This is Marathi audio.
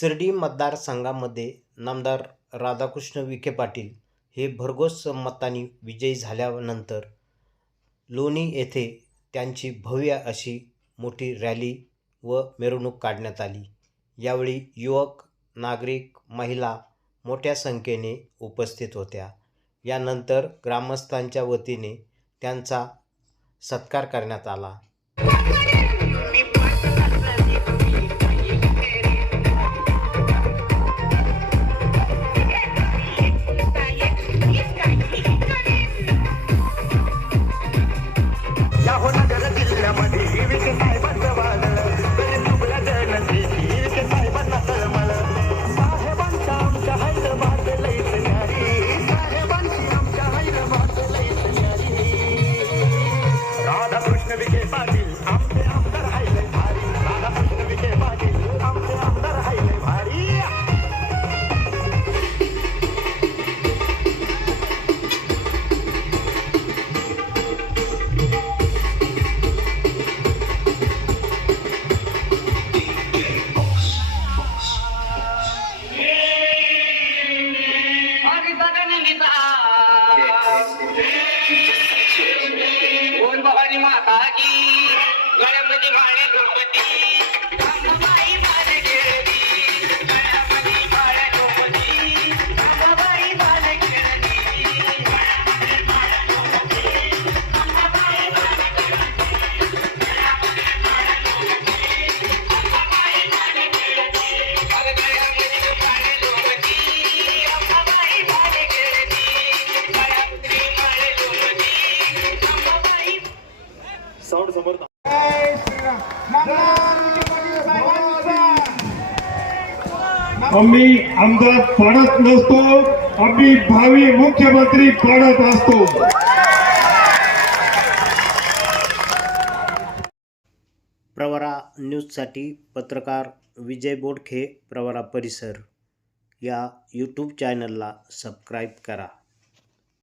शिर्डी मतदारसंघामध्ये नामदार राधाकृष्ण विखे पाटील हे भरघोस मतांनी विजयी झाल्यानंतर लोणी येथे त्यांची भव्य अशी मोठी रॅली व मिरवणूक काढण्यात आली. यावेळी युवक नागरिक महिला मोठ्या संख्येने उपस्थित होत्या. यानंतर ग्रामस्थांच्या वतीने त्यांचा सत्कार करण्यात आला. भागी माता की गळ्यामध्ये माळे गणपती साऊंड समोर आम्ही आमदार पाडत नसतो आम्ही भावी मुख्यमंत्री पाडत असतो. प्रवरा न्यूजसाठी पत्रकार विजय बोडखे प्रवरा परिसर. या यूट्यूब चॅनलला सबस्क्राईब करा.